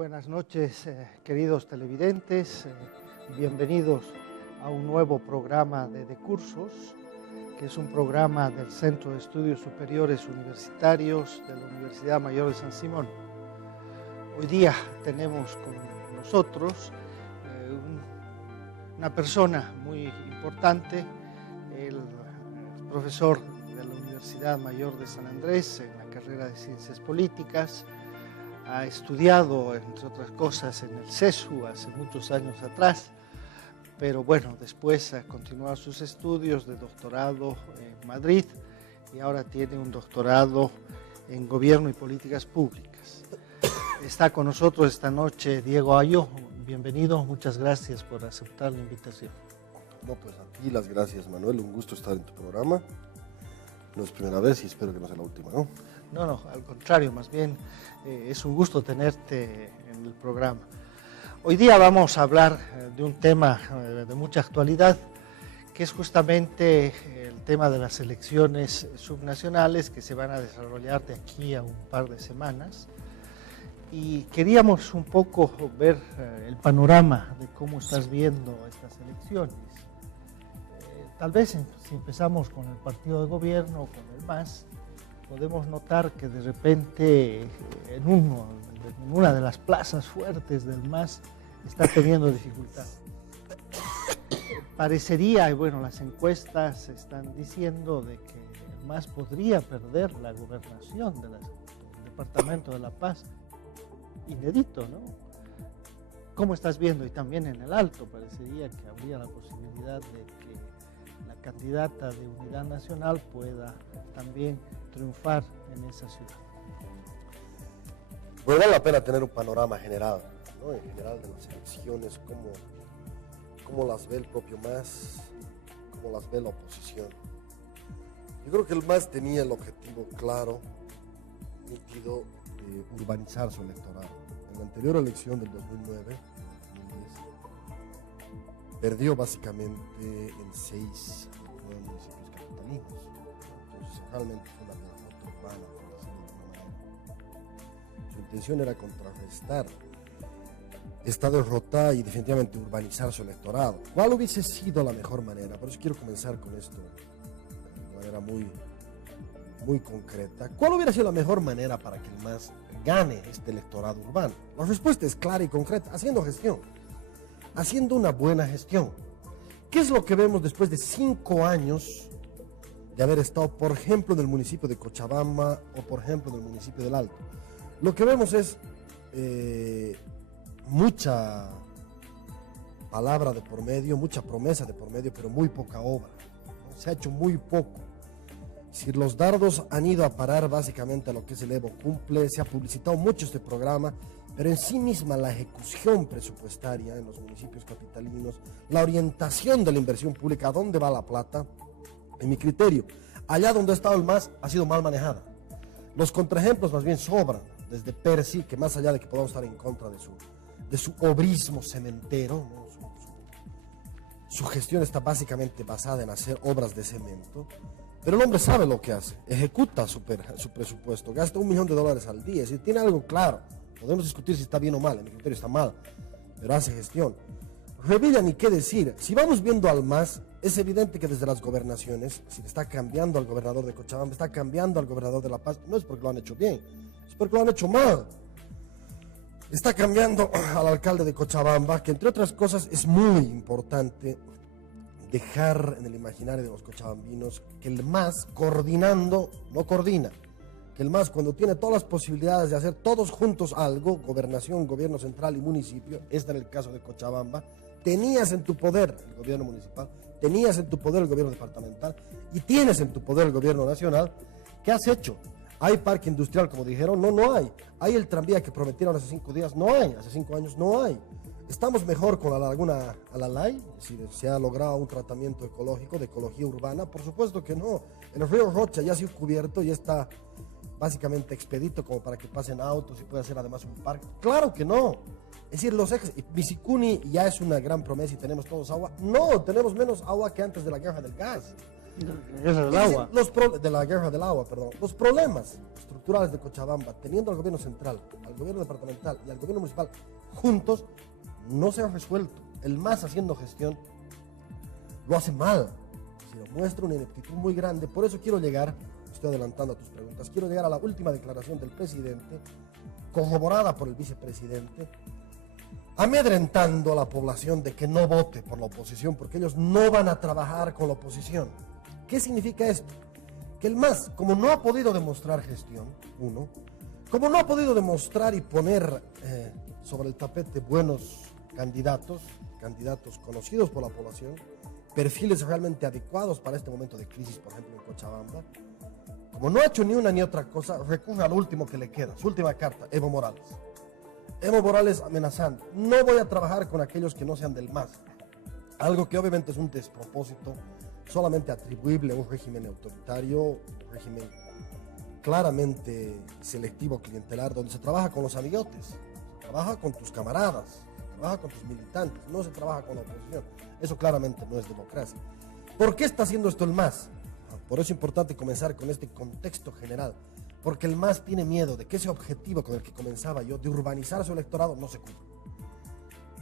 Buenas noches, queridos televidentes. Bienvenidos a un nuevo programa de cursos, que es un programa del Centro de Estudios Superiores Universitarios de la Universidad Mayor de San Simón. Hoy día tenemos con nosotros una persona muy importante, el profesor de la Universidad Mayor de San Andrés en la carrera de Ciencias Políticas. Ha estudiado, entre otras cosas, en el CESU hace muchos años atrás, pero bueno, después ha continuado sus estudios de doctorado en Madrid y ahora tiene un doctorado en Gobierno y Políticas Públicas. Está con nosotros esta noche Diego Ayo. Bienvenido, muchas gracias por aceptar la invitación. No, pues a ti las gracias, Manuel, un gusto estar en tu programa. No es primera vez y espero que no sea la última, ¿no? No, al contrario, más bien es un gusto tenerte en el programa. Hoy día vamos a hablar de un tema de mucha actualidad, que es justamente el tema de las elecciones subnacionales que se van a desarrollar de aquí a un par de semanas. Y queríamos un poco ver el panorama de cómo estás viendo estas elecciones. Tal vez si empezamos con el partido de gobierno, con el MAS, podemos notar que de repente en una de las plazas fuertes del MAS está teniendo dificultad. Parecería, y bueno, las encuestas están diciendo de que el MAS podría perder la gobernación del Departamento de La Paz. Inédito, ¿no? ¿Cómo estás viendo? Y también en el Alto parecería que habría la posibilidad de que la candidata de Unidad Nacional pueda también triunfar en esa ciudad. Pues vale la pena tener un panorama general, ¿no? En general de las elecciones, cómo las ve el propio MAS, cómo las ve la oposición. Yo creo que el MAS tenía el objetivo claro, nítido, de urbanizar su electorado. En la anterior elección del 2009, 2010, perdió básicamente en 6 municipios capitalinos. Entonces realmente fue una derrota urbana, por decirlo de alguna manera. Su intención era contrarrestar esta derrota y definitivamente urbanizar su electorado. ¿Cuál hubiese sido la mejor manera? Por eso quiero comenzar con esto de manera muy concreta. ¿Cuál hubiera sido la mejor manera para que el MAS gane este electorado urbano? La respuesta es clara y concreta: haciendo gestión, haciendo una buena gestión. ¿Qué es lo que vemos después de 5 años de haber estado, por ejemplo, en el municipio de Cochabamba o, por ejemplo, en el municipio del Alto? Lo que vemos es mucha palabra de por medio, mucha promesa de por medio, pero muy poca obra, ¿no? Se ha hecho muy poco. Si los dardos han ido a parar básicamente a lo que es el Evo Cumple, se ha publicitado mucho este programa, pero en sí misma la ejecución presupuestaria en los municipios capitalinos, la orientación de la inversión pública, a dónde va la plata, en mi criterio, allá donde ha estado el MAS, ha sido mal manejada. Los contraejemplos más bien sobran, desde Percy, que más allá de que podamos estar en contra de su obrismo cementero, ¿no? Su gestión está básicamente basada en hacer obras de cemento. Pero el hombre sabe lo que hace, ejecuta su presupuesto, gasta $1 millón al día, es decir, tiene algo claro. Podemos discutir si está bien o mal, en mi criterio está mal, pero hace gestión. Revilla ni qué decir, si vamos viendo al MAS, es evidente que desde las gobernaciones, si está cambiando al gobernador de Cochabamba, está cambiando al gobernador de La Paz, no es porque lo han hecho bien, es porque lo han hecho mal. Está cambiando al alcalde de Cochabamba, que entre otras cosas es muy importante dejar en el imaginario de los cochabambinos que el MAS coordinando no coordina, que el MAS cuando tiene todas las posibilidades de hacer todos juntos algo, gobernación, gobierno central y municipio, este era el caso de Cochabamba, tenías en tu poder el gobierno municipal, tenías en tu poder el gobierno departamental y tienes en tu poder el gobierno nacional. ¿Qué has hecho? ¿Hay parque industrial como dijeron? No hay. ¿Hay el tranvía que prometieron hace 5 días? No hay. Hace 5 años no hay. ¿Estamos mejor con la laguna Alalay? Es decir, ¿se ha logrado un tratamiento ecológico, de ecología urbana? Por supuesto que no. El río Rocha ya ha sido cubierto y está básicamente expedito como para que pasen autos y pueda ser además un parque. ¡Claro que no! Es decir, los ejes, Bicicuni ya es una gran promesa y tenemos todos agua. No, tenemos menos agua que antes de la guerra del gas. La guerra del agua. De la guerra del agua, perdón. Los problemas estructurales de Cochabamba, teniendo al gobierno central, al gobierno departamental y al gobierno municipal juntos, no se han resuelto. El MAS haciendo gestión lo hace mal, se muestra una ineptitud muy grande. Por eso quiero llegar, estoy adelantando a tus preguntas, quiero llegar a la última declaración del presidente, corroborada por el vicepresidente, amedrentando a la población de que no vote por la oposición, porque ellos no van a trabajar con la oposición. ¿Qué significa esto? Que el MAS, como no ha podido demostrar gestión, uno, como no ha podido demostrar y poner sobre el tapete buenos candidatos conocidos por la población, perfiles realmente adecuados para este momento de crisis, por ejemplo en Cochabamba, como no ha hecho ni una ni otra cosa, recurre a lo último que le queda, su última carta, Evo Morales. Evo Morales amenazando, no voy a trabajar con aquellos que no sean del MAS, algo que obviamente es un despropósito solamente atribuible a un régimen autoritario, un régimen claramente selectivo, clientelar, donde se trabaja con los amigotes, se trabaja con tus camaradas, se trabaja con tus militantes, no se trabaja con la oposición. Eso claramente no es democracia. ¿Por qué está haciendo esto el MAS? Por eso es importante comenzar con este contexto general, porque el MAS tiene miedo de que ese objetivo con el que comenzaba yo, de urbanizar su electorado, no se cumpla.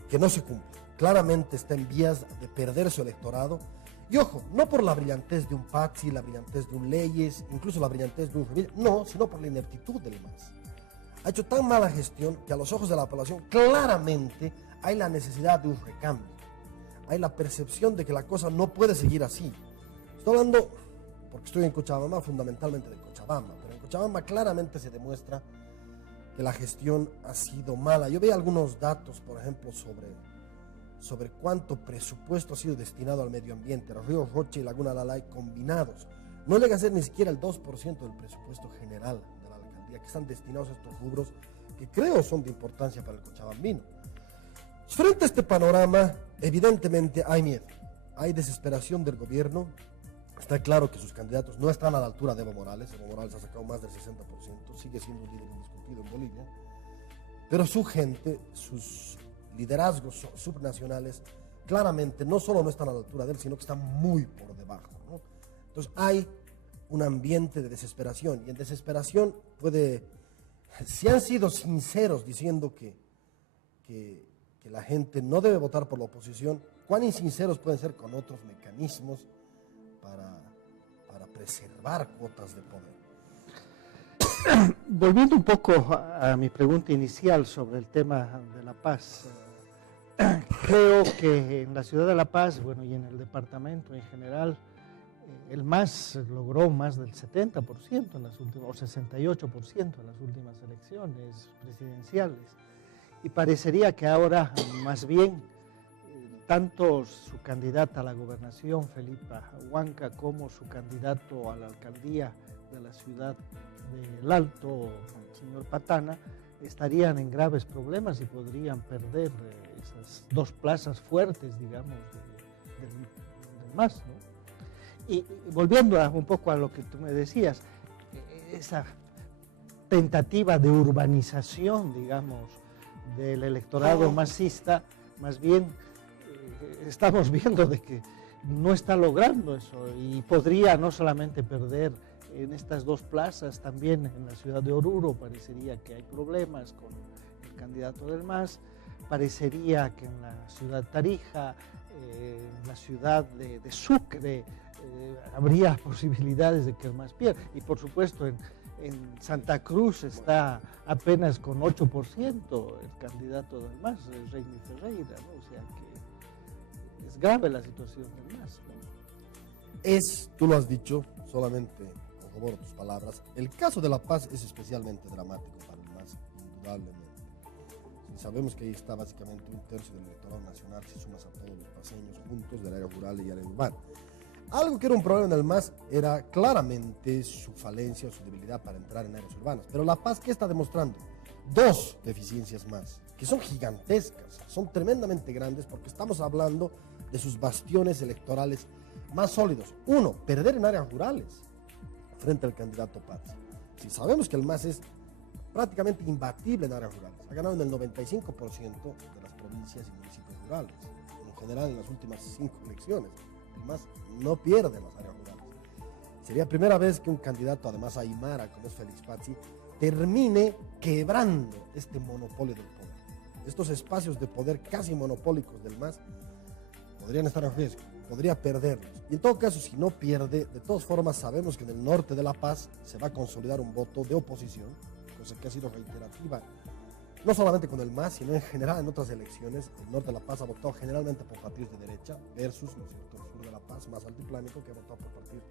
Que no se cumpla. Claramente está en vías de perder su electorado. Y ojo, no por la brillantez de un Patsy, la brillantez de un Leyes, incluso la brillantez de un Revilla, no, sino por la ineptitud del MAS. Ha hecho tan mala gestión que a los ojos de la población claramente hay la necesidad de un recambio. Hay la percepción de que la cosa no puede seguir así. Estoy hablando, porque estoy en Cochabamba, fundamentalmente de Cochabamba, pero en Cochabamba claramente se demuestra que la gestión ha sido mala. Yo veía algunos datos, por ejemplo, sobre cuánto presupuesto ha sido destinado al medio ambiente, los ríos Rocha y Laguna Lalay combinados. No llega a ser ni siquiera el 2% del presupuesto general de la alcaldía, que están destinados a estos rubros que creo son de importancia para el cochabambino. Frente a este panorama, evidentemente hay miedo, hay desesperación del gobierno. Está claro que sus candidatos no están a la altura de Evo Morales. Evo Morales ha sacado más del 60%, sigue siendo un líder indiscutido en Bolivia, pero su gente, sus liderazgos subnacionales, claramente no solo no están a la altura de él, sino que están muy por debajo, ¿no? Entonces hay un ambiente de desesperación, y en desesperación si han sido sinceros diciendo que la gente no debe votar por la oposición, ¿cuán insinceros pueden ser con otros mecanismos para preservar cuotas de poder? Volviendo un poco a mi pregunta inicial sobre el tema de La Paz, creo que en la ciudad de La Paz, bueno, y en el departamento en general, el MAS logró más del 70% en las últimas, o 68% en las últimas elecciones presidenciales. Y parecería que ahora, más bien, tanto su candidata a la gobernación, Felipa Huanca, como su candidato a la alcaldía de la ciudad del Alto, el señor Patana, estarían en graves problemas y podrían perder esas dos plazas fuertes, digamos, del MAS, ¿no? Y volviendo un poco a lo que tú me decías, esa tentativa de urbanización, digamos, del electorado masista, más bien estamos viendo de que no está logrando eso, y podría no solamente perder en estas dos plazas, también en la ciudad de Oruro parecería que hay problemas con el candidato del MAS, parecería que en la ciudad de Tarija, en la ciudad de Sucre, habría posibilidades de que el MAS pierda, y por supuesto en Santa Cruz está apenas con 8% el candidato del MAS, el Reini Ferreira, ¿no? O sea que es grave la situación del MAS, ¿no? Tú lo has dicho, solamente corroboro tus palabras, el caso de La Paz es especialmente dramático para el MAS, indudablemente. Y sabemos que ahí está básicamente un tercio del electorado nacional, si sumas a todos los paseños juntos del área rural y área urbana. Algo que era un problema en el MAS era claramente su falencia o su debilidad para entrar en áreas urbanas. Pero La Paz, ¿qué está demostrando? Dos deficiencias más, que son gigantescas, son tremendamente grandes, porque estamos hablando de sus bastiones electorales más sólidos. Uno, perder en áreas rurales frente al candidato Paz. Si sabemos que el MAS es prácticamente imbatible en áreas rurales, ha ganado en el 95% de las provincias y municipios rurales, en general en las últimas 5 elecciones. El MAS no pierde en las áreas rurales. Sería la primera vez que un candidato, además aymara, como es Félix Pazzi, termine quebrando este monopolio del poder. Estos espacios de poder casi monopólicos del MAS podrían estar en riesgo, podría perderlos. Y en todo caso, si no pierde, de todas formas sabemos que en el norte de La Paz se va a consolidar un voto de oposición, cosa que ha sido reiterativa, no solamente con el MAS, sino en general en otras elecciones. El norte de La Paz ha votado generalmente por partidos de derecha versus, ¿no es cierto?, el sur de La Paz, más altiplánico, que ha votado por partidos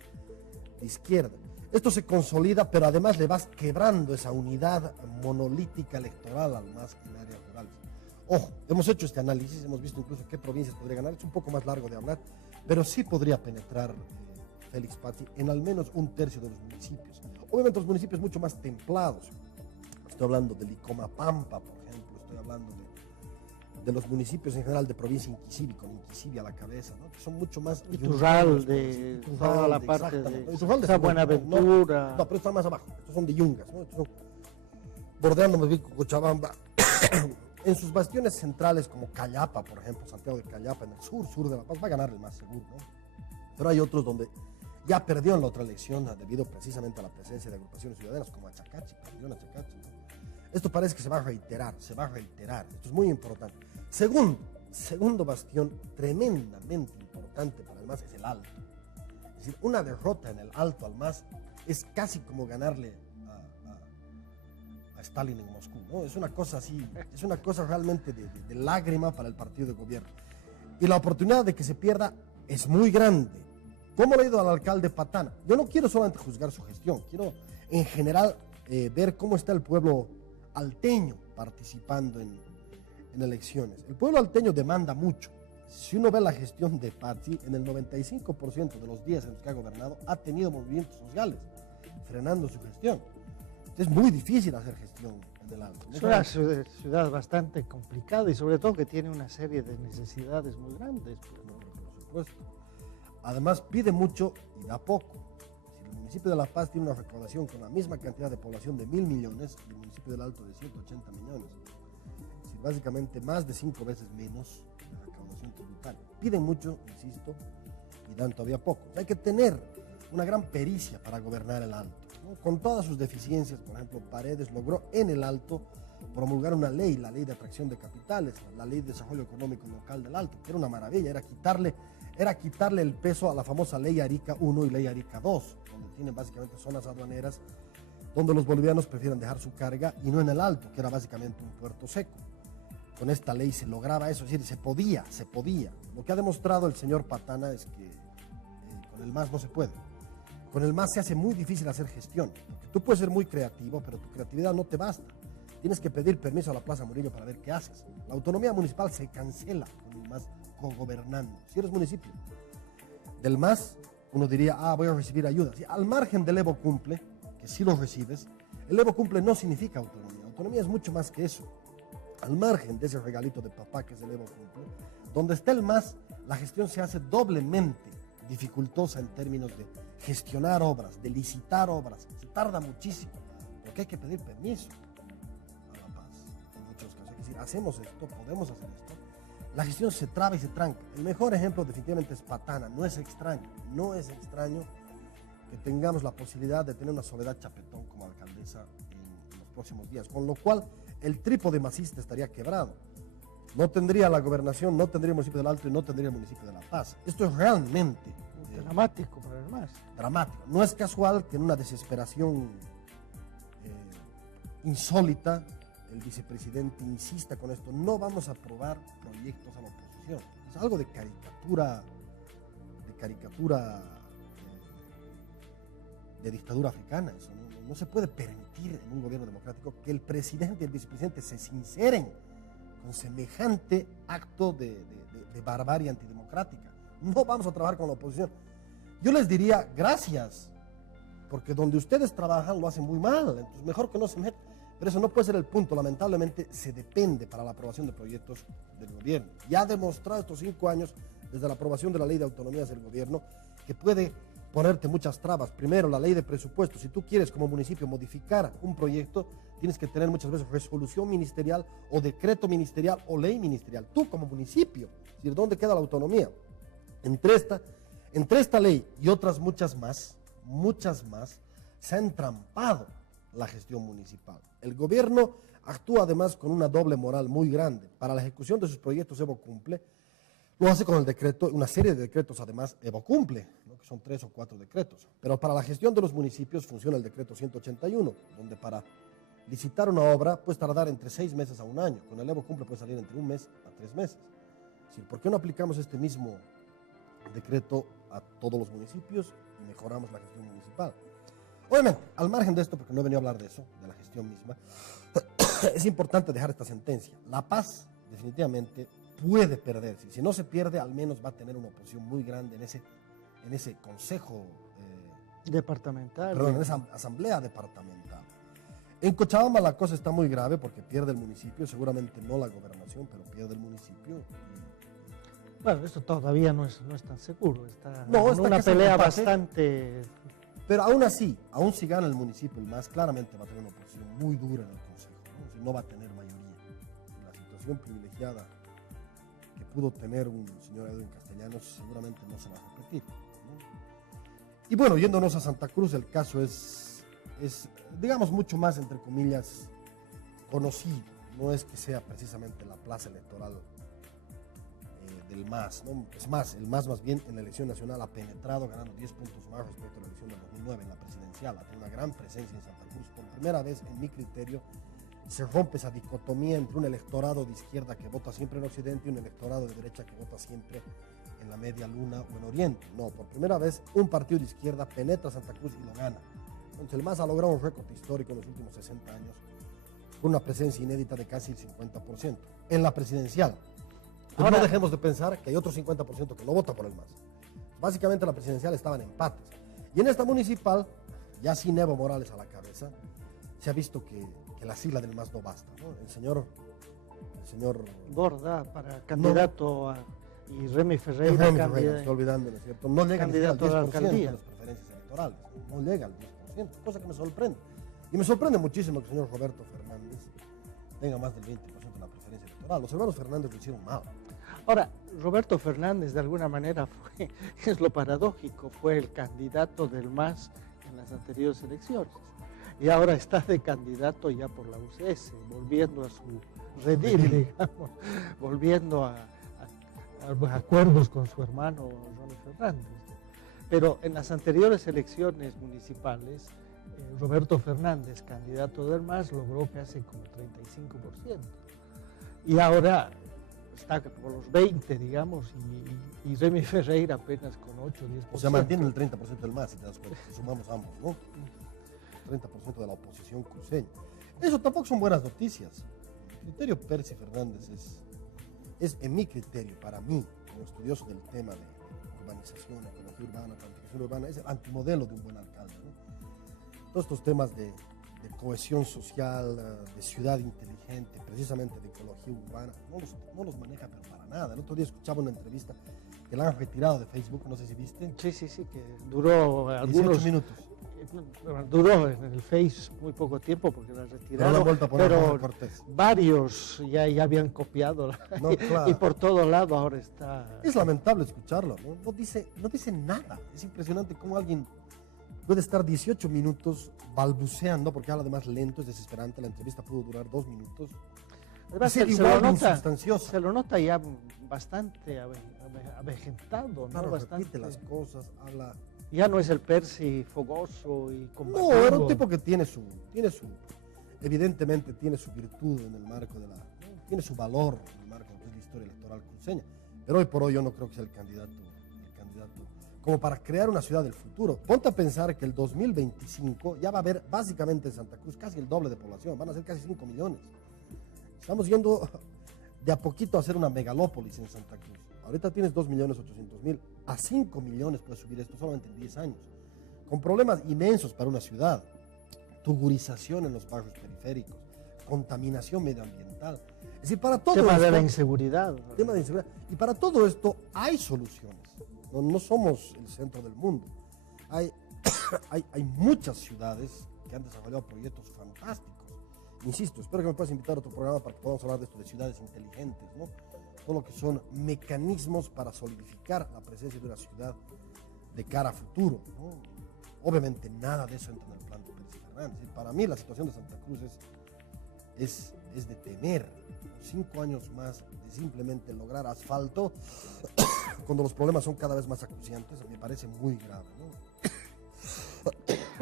de izquierda. Esto se consolida, pero además le vas quebrando esa unidad monolítica electoral al MAS en áreas rurales. Ojo, hemos hecho este análisis, hemos visto incluso qué provincias podría ganar, es un poco más largo de hablar, pero sí podría penetrar Félix Pazzi en al menos un tercio de los municipios. Obviamente los municipios mucho más templados. Estoy hablando de Licomapampa, por ejemplo, estoy hablando de los municipios en general de provincia Inquisibi, con Inquisibi a la cabeza, ¿no?, que son mucho más... Iturralde, toda la parte de Buenaventura... No, pero están más abajo, estos son de Yungas, ¿no?, estos son bordeando más bien Cochabamba. En sus bastiones centrales como Callapa, por ejemplo, Santiago de Callapa, en el sur de La Paz, va a ganar el más seguro, ¿no? Pero hay otros donde ya perdió en la otra elección debido precisamente a la presencia de agrupaciones ciudadanas, como Achacachi, perdió en Achacachi, ¿no? Esto parece que se va a reiterar, esto es muy importante. Segundo bastión tremendamente importante para el MAS es el Alto. Es decir, una derrota en el Alto al MAS es casi como ganarle a Stalin en Moscú, ¿no? Es una cosa así, es una cosa realmente de lágrima para el partido de gobierno. Y la oportunidad de que se pierda es muy grande. ¿Cómo le ha ido al alcalde Patana? Yo no quiero solamente juzgar su gestión, quiero en general ver cómo está el pueblo alteño participando en elecciones. El pueblo alteño demanda mucho. Si uno ve la gestión de Pazzi, en el 95% de los días en los que ha gobernado ha tenido movimientos sociales, frenando su gestión. Es muy difícil hacer gestión en el Alto. Es una ciudad bastante complicada y sobre todo que tiene una serie de necesidades muy grandes. Pues, no, por supuesto. Además pide mucho y da poco. Si el municipio de La Paz tiene una recaudación con la misma cantidad de población de 1.000 millones y el municipio del Alto de 180 millones, es decir, básicamente más de 5 veces menos de recaudación tributaria. Piden mucho, insisto, y dan todavía poco. Hay que tener una gran pericia para gobernar el Alto, ¿no? Con todas sus deficiencias. Por ejemplo, Paredes logró en el Alto promulgar una ley, la ley de atracción de capitales, la ley de desarrollo económico local del Alto, que era una maravilla, era quitarle el peso a la famosa ley Arica 1 y ley Arica 2, donde tienen básicamente zonas aduaneras donde los bolivianos prefieren dejar su carga y no en el Alto, que era básicamente un puerto seco. Con esta ley se lograba eso, es decir, se podía. Lo que ha demostrado el señor Patana es que con el MAS no se puede. Con el MAS se hace muy difícil hacer gestión, porque tú puedes ser muy creativo, pero tu creatividad no te basta. Tienes que pedir permiso a la Plaza Murillo para ver qué haces. La autonomía municipal se cancela con el MAS cogobernando. Si eres municipio del MAS, uno diría, voy a recibir ayuda. Si al margen del Evo Cumple, que sí lo recibes, el Evo Cumple no significa autonomía. Autonomía es mucho más que eso. Al margen de ese regalito de papá que es el Evo Cumple, donde está el MAS, la gestión se hace doblemente dificultosa en términos de gestionar obras, de licitar obras. Se tarda muchísimo, porque hay que pedir permiso a La Paz en muchos casos. Es decir, hacemos esto, podemos hacer esto. La gestión se traba y se tranca. El mejor ejemplo definitivamente es Patana. No es extraño que tengamos la posibilidad de tener una Soledad Chapetón como alcaldesa en los próximos días, con lo cual el trípode masista estaría quebrado. No tendría la gobernación, no tendría el municipio del Alto y no tendría el municipio de La Paz. Esto es realmente dramático para el MAS. Dramático. No es casual que en una desesperación insólita el vicepresidente insista con esto. No vamos a aprobar proyectos a la oposición. Es algo de caricatura de dictadura africana. Eso no se puede permitir en un gobierno democrático que el presidente y el vicepresidente se sinceren con semejante acto de barbarie antidemocrática. No vamos a trabajar con la oposición. Yo les diría gracias, porque donde ustedes trabajan lo hacen muy mal, entonces mejor que no se metan. Pero eso no puede ser el punto. Lamentablemente se depende para la aprobación de proyectos del gobierno. Ya ha demostrado estos 5 años, desde la aprobación de la ley de autonomías del gobierno, que puede ponerte muchas trabas. Primero, la ley de presupuesto. Si tú quieres como municipio modificar un proyecto, tienes que tener muchas veces resolución ministerial o decreto ministerial o ley ministerial. Tú como municipio, es decir, ¿dónde queda la autonomía? Entre esta ley y otras muchas más, muchas más, se ha entrampado la gestión municipal. El gobierno actúa además con una doble moral muy grande. Para la ejecución de sus proyectos Evo cumple, lo hace con el decreto, una serie de decretos además Evo cumple, ¿no? Que son 3 o 4 decretos. Pero para la gestión de los municipios funciona el decreto 181, donde para licitar una obra puede tardar entre 6 meses a un año. Con el Evo cumple puede salir entre 1 mes a 3 meses. Es decir, ¿por qué no aplicamos este mismo decreto a todos los municipios y mejoramos la gestión municipal? Obviamente, al margen de esto, porque no he venido a hablar de eso, de la gestión misma, es importante dejar esta sentencia. La paz definitivamente puede perderse. Si no se pierde, al menos va a tener una oposición muy grande en ese consejo departamental. Perdón, en esa asamblea departamental. En Cochabamba la cosa está muy grave porque pierde el municipio, seguramente no la gobernación, pero pierde el municipio. Bueno, esto todavía no es tan seguro, está No, en una pelea bastante... Pero aún así, aún si gana el municipio, el MAS claramente va a tener una oposición muy dura en el consejo, ¿no? Si no va a tener mayoría. La situación privilegiada que pudo tener un señor Edwin Castellanos seguramente no se va a repetir, ¿no? Y bueno, yéndonos a Santa Cruz, el caso es, digamos, mucho más, entre comillas, conocido. No es que sea precisamente la plaza electoral del MAS, ¿no? Es más, el MAS más bien en la elección nacional ha penetrado, ganando 10 puntos más respecto a la elección del 2009 en la presidencial. Ha tenido una gran presencia en Santa Cruz. Por primera vez, en mi criterio, se rompe esa dicotomía entre un electorado de izquierda que vota siempre en Occidente y un electorado de derecha que vota siempre en la media luna o en Oriente. No, por primera vez un partido de izquierda penetra Santa Cruz y lo gana. Entonces el MAS ha logrado un récord histórico en los últimos 60 años con una presencia inédita de casi el 50% en la presidencial. Pero no dejemos de pensar que hay otro 50% que no vota por el MAS. Básicamente la presidencial estaba en empates. Y en esta municipal, ya sin Evo Morales a la cabeza, se ha visto que la sigla del MAS no basta, ¿no? El señor Borda para candidato y Remy Ferreira, estoy olvidando, ¿no es cierto? No llega candidato al 10% a la alcaldía de las preferencias electorales, no llega al 10%, cosa que me sorprende. Y me sorprende muchísimo que el señor Roberto Fernández tenga más del 20% de la preferencia electoral. Los hermanos Fernández lo hicieron mal. Ahora, Roberto Fernández de alguna manera fue, es lo paradójico, fue el candidato del MAS en las anteriores elecciones. Y ahora está de candidato ya por la UCS, volviendo a su redil, digamos, volviendo a acuerdos con su hermano Ronnie Fernández. Pero en las anteriores elecciones municipales, Roberto Fernández, candidato del MAS, logró casi como 35%. Y ahora está por los 20, digamos, y Remy Ferreira apenas con 8 o 10%. O sea, mantiene el 30% del MAS, si te das cuenta, si sumamos ambos, ¿no? 30% de la oposición cruceña. Eso tampoco son buenas noticias. El criterio Percy Fernández es en mi criterio, para mí, como estudioso del tema de urbanización, ecología urbana, planificación urbana, es el antimodelo de un buen alcalde, ¿no? Todos estos temas de cohesión social, de ciudad inteligente, precisamente de ecología urbana, no los maneja pero para nada. El otro día escuchaba una entrevista que la han retirado de Facebook, no sé si viste. Sí, que duró algunos 18 minutos. Duró en el Face muy poco tiempo porque la retiraron, pero varios ya habían copiado claro. Y por todo lado ahora está... Es lamentable escucharlo, ¿no? No dice nada. Es impresionante cómo alguien puede estar 18 minutos balbuceando, porque habla además lento, es desesperante. La entrevista pudo durar 2 minutos. Además, se lo nota ya bastante avejentado, claro, ¿no? Bastante. Repite las cosas, habla... Ya no es el Percy fogoso y combativo. No, era un tipo que evidentemente tiene su virtud en el marco tiene su valor en el marco de la historia electoral cruceña. Pero hoy por hoy yo no creo que sea el candidato como para crear una ciudad del futuro. Ponte a pensar que el 2025 ya va a haber básicamente en Santa Cruz casi el doble de población, van a ser casi 5 millones. Estamos yendo de a poquito a hacer una megalópolis en Santa Cruz. Ahorita tienes 2.800.000, a 5 millones puedes subir esto solamente en 10 años, con problemas inmensos para una ciudad, tugurización en los barrios periféricos, contaminación medioambiental. Es decir, para todo tema esto... de la inseguridad. Tema de inseguridad. Y para todo esto hay soluciones. No somos el centro del mundo. Hay muchas ciudades que han desarrollado proyectos fantásticos. Insisto, espero que me puedas invitar a otro programa para que podamos hablar de esto, de ciudades inteligentes, ¿no? Todo lo que son mecanismos para solidificar la presencia de una ciudad de cara a futuro, ¿no? Obviamente nada de eso entra en el plan de Percy Fernández. Para mí la situación de Santa Cruz es de temer. 5 años más de simplemente lograr asfalto cuando los problemas son cada vez más acuciantes, me parece muy grave, ¿no?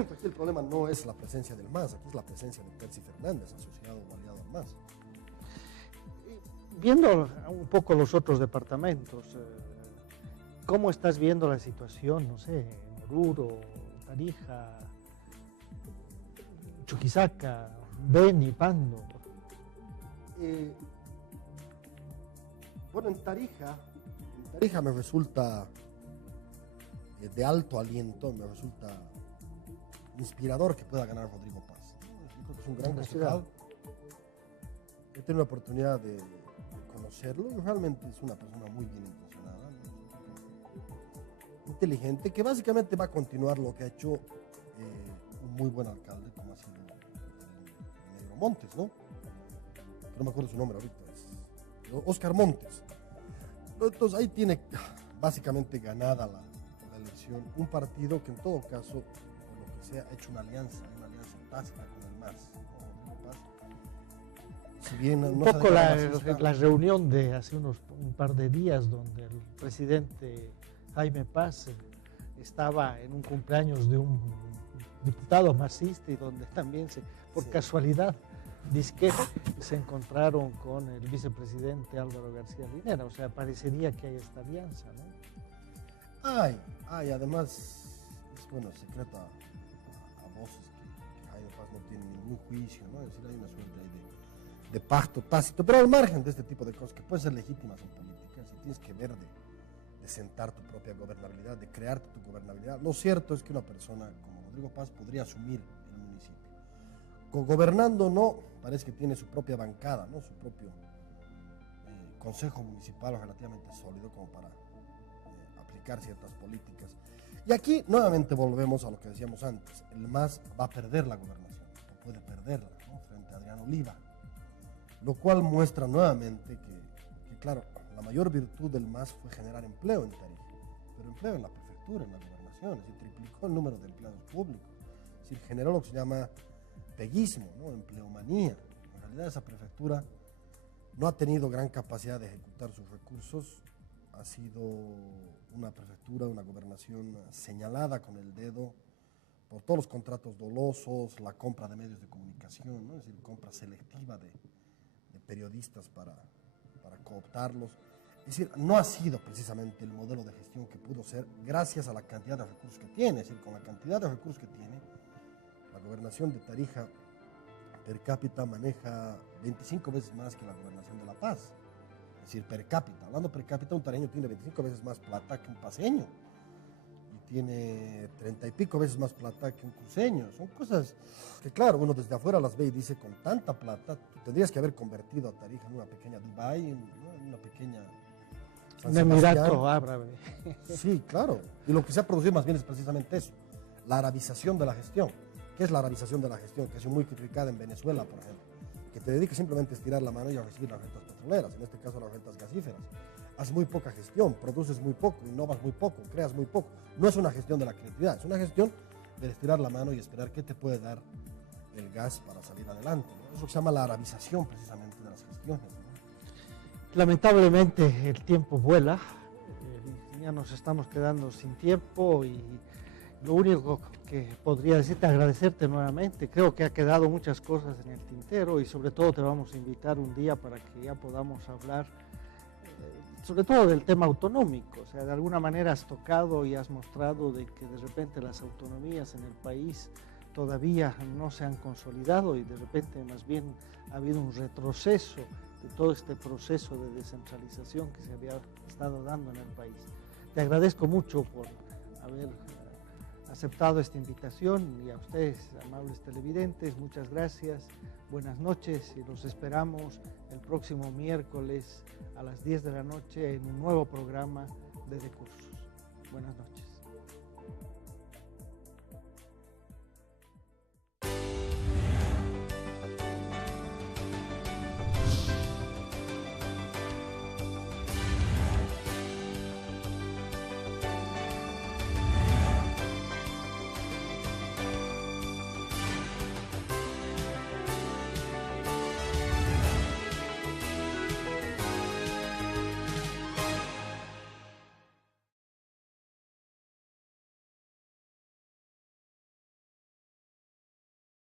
Aquí el problema no es la presencia del MAS, aquí es la presencia de Percy Fernández asociado o aliado al MAS. Viendo un poco los otros departamentos, ¿cómo estás viendo la situación, no sé, en Oruro, Tarija, Chuquisaca, Beni, Pando? Bueno, en Tarija me resulta de alto aliento, me resulta inspirador que pueda ganar Rodrigo Paz. Yo creo que es un gran concejal. He tenido la oportunidad de conocerlo y realmente es una persona muy bien intencionada, ¿no? Inteligente, que básicamente va a continuar lo que ha hecho un muy buen alcalde como ha sido Negro Montes, ¿no? No me acuerdo su nombre ahorita, es Oscar Montes. Entonces ahí tiene básicamente ganada la elección un partido que en todo caso, por lo que sea, ha hecho una alianza tácita con el MAS. Si bien un poco la reunión de hace un par de días donde el presidente Jaime Paz estaba en un cumpleaños de un diputado masista y donde también por casualidad dizque se encontraron con el vicepresidente Álvaro García Linera, o sea, parecería que hay esta alianza, ¿no? Además, es bueno, secreto a voces que Jaime Paz no tiene ningún juicio, ¿no? Es decir, hay una suerte ahí de pacto tácito, pero al margen de este tipo de cosas que pueden ser legítimas en política, si tienes que ver de sentar tu propia gobernabilidad, de crearte tu gobernabilidad, lo cierto es que una persona como Rodrigo Paz podría asumir el municipio. Gobernando no, parece que tiene su propia bancada, ¿no? Su propio consejo municipal relativamente sólido como para aplicar ciertas políticas. Y aquí nuevamente volvemos a lo que decíamos antes, el MAS va a perder la gobernación, o puede perderla, ¿no? Frente a Adrián Oliva, lo cual muestra nuevamente que claro, la mayor virtud del MAS fue generar empleo en Tarija, pero empleo en la prefectura, en la gobernación, es decir, triplicó el número de empleados públicos, es decir, generó lo que se llama peguismo, ¿no? Empleomanía. En realidad esa prefectura no ha tenido gran capacidad de ejecutar sus recursos, ha sido una prefectura, una gobernación señalada con el dedo por todos los contratos dolosos, la compra de medios de comunicación, ¿no? Es decir, compra selectiva de periodistas para cooptarlos. Es decir, no ha sido precisamente el modelo de gestión que pudo ser gracias a la cantidad de recursos que tiene. Es decir, con la cantidad de recursos que tiene, la gobernación de Tarija per cápita maneja 25 veces más que la gobernación de La Paz. Es decir, per cápita. Hablando per cápita, un tareño tiene 25 veces más plata que un paseño. Y tiene 30 y pico veces más plata que un cruceño. Son cosas que, claro, uno desde afuera las ve y dice, con tanta plata, tú tendrías que haber convertido a Tarija en una pequeña Dubái, en una pequeña Un Emirato Árabe. Sí, claro. Y lo que se ha producido más bien es precisamente eso, la arabización de la gestión. ¿Qué es la arabización de la gestión? Que ha sido muy criticada en Venezuela, por ejemplo. Que te dediques simplemente a estirar la mano y a recibir las rentas petroleras, en este caso las rentas gasíferas. Haces muy poca gestión, produces muy poco, innovas muy poco, creas muy poco. No es una gestión de la creatividad, es una gestión de estirar la mano y esperar qué te puede dar el gas para salir adelante, ¿no? Eso se llama la arabización precisamente de las gestiones, ¿no? Lamentablemente el tiempo vuela, ya nos estamos quedando sin tiempo y lo único que podría decirte, agradecerte nuevamente. Creo que ha quedado muchas cosas en el tintero y sobre todo te vamos a invitar un día para que ya podamos hablar sobre todo del tema autonómico. O sea, de alguna manera has tocado y has mostrado de que de repente las autonomías en el país todavía no se han consolidado y de repente más bien ha habido un retroceso de todo este proceso de descentralización que se había estado dando en el país. Te agradezco mucho por haber aceptado esta invitación y a ustedes, amables televidentes, muchas gracias, buenas noches y los esperamos el próximo miércoles a las 10 de la noche en un nuevo programa de Recursos. Buenas noches.